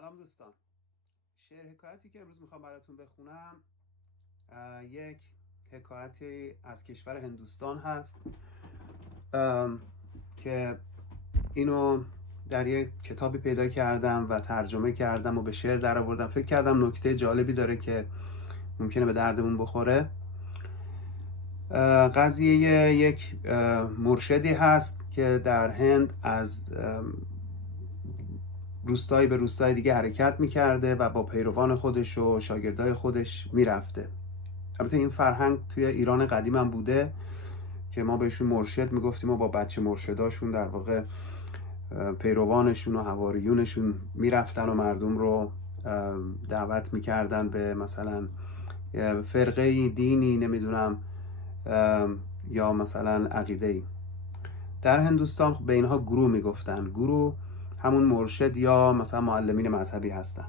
سلام دوستان. شعر حکایتی که امروز میخوام براتون بخونم یک حکایتی از کشور هندوستان هست که اینو در یک کتابی پیدا کردم و ترجمه کردم و به شعر در آوردم. فکر کردم نکته جالبی داره که ممکنه به دردمون بخوره. قضیه یک مرشدی هست که در هند از روستایی به روستای دیگه حرکت میکرده و با پیروان خودش و شاگردای خودش میرفته. البته این فرهنگ توی ایران قدیم هم بوده که ما بهشون مرشد میگفتیم و با بچه مرشداشون در واقع پیروانشون و حواریونشون میرفتن و مردم رو دعوت میکردن به مثلا فرقه دینی، نمیدونم، یا مثلا عقیده‌ای. در هندوستان به اینها گرو میگفتن. گرو همون مرشد یا مثلا معلمین مذهبی هستن.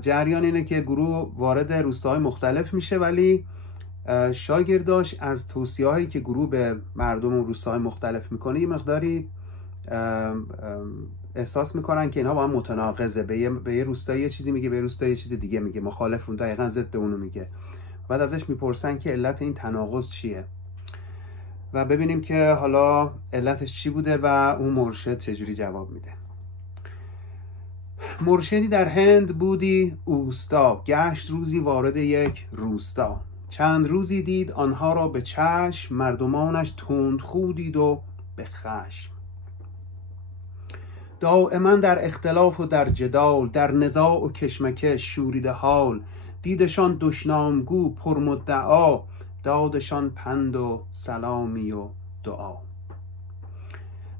جریان اینه که گرو وارد روستاهای مختلف میشه، ولی شاگرداش از توصیه هایی که گرو به مردم و روستاهای مختلف میکنه یه مقداری احساس میکنن که اینها با هم متناقضه. به یه روستایی یه چیزی میگه، به روستایی یه چیز دیگه میگه، مخالف اون، دقیقاً ضد اونو میگه. بعد ازش میپرسن که علت این تناقض چیه و ببینیم که حالا علتش چی بوده و اون مرشد چجوری جواب میده. مرشدی در هند بودی اوستا، گشت روزی وارد یک روستا. چند روزی دید آنها را به چشم، مردمانش تندخو دید و به خشم. دائما در اختلاف و در جدال، در نزاع و کشمکش شوریده حال. دیدشان دشنامگو پرمدعا، دادشان پند و سلامی و دعا.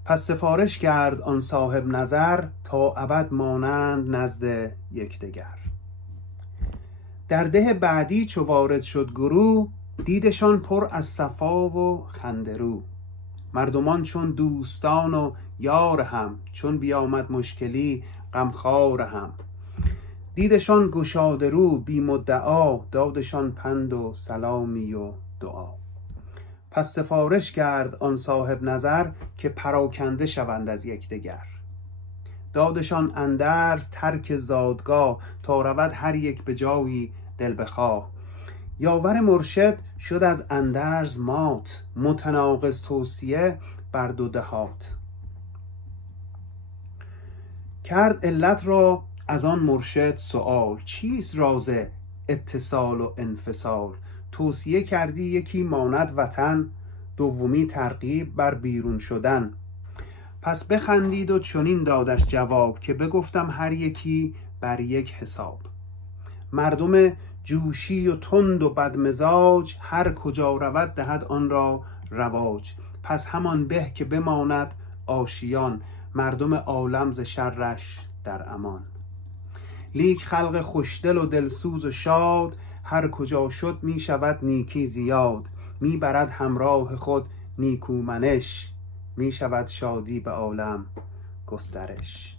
پس سفارش کرد آن صاحب نظر، تا ابد مانند نزد یکدیگر. در ده بعدی چو وارد شد گرو، دیدشان پر از صفا و خنده رو. مردمان چون دوستان و یار هم، چون بیامد مشکلی غمخوار هم. دیدشان گشاده رو بی مدعا، دادشان پند و سلامی و دعا. پس سفارش کرد آن صاحب نظر، که پراکنده شوند از یکدیگر. دادشان اندرز ترک زادگاه، تا رود هر یک به جایی دل بخواه. یاور مرشد شد از اندرز مات، متناقض توصیه بر دو دهات. کرد علت را از آن مرشد سؤال، چیست راز اتصال و انفصال؟ توصیه کردی یکی ماند وطن، دومی ترغیب بر بیرون شدن. پس بخندید و چنین دادش جواب، که بگفتم هر یکی بر یک حساب. مردم جوشی و تند و بدمزاج، هر کجا رود دهد آن را رواج. پس همان به که بماند آشیان، مردم عالم ز شرش در امان. لیک خلق خوشدل و دلسوز و شاد، هر کجا شد می شود نیکی زیاد. می برد همراه خود نیکومنش، می شود شادی به عالم گسترش.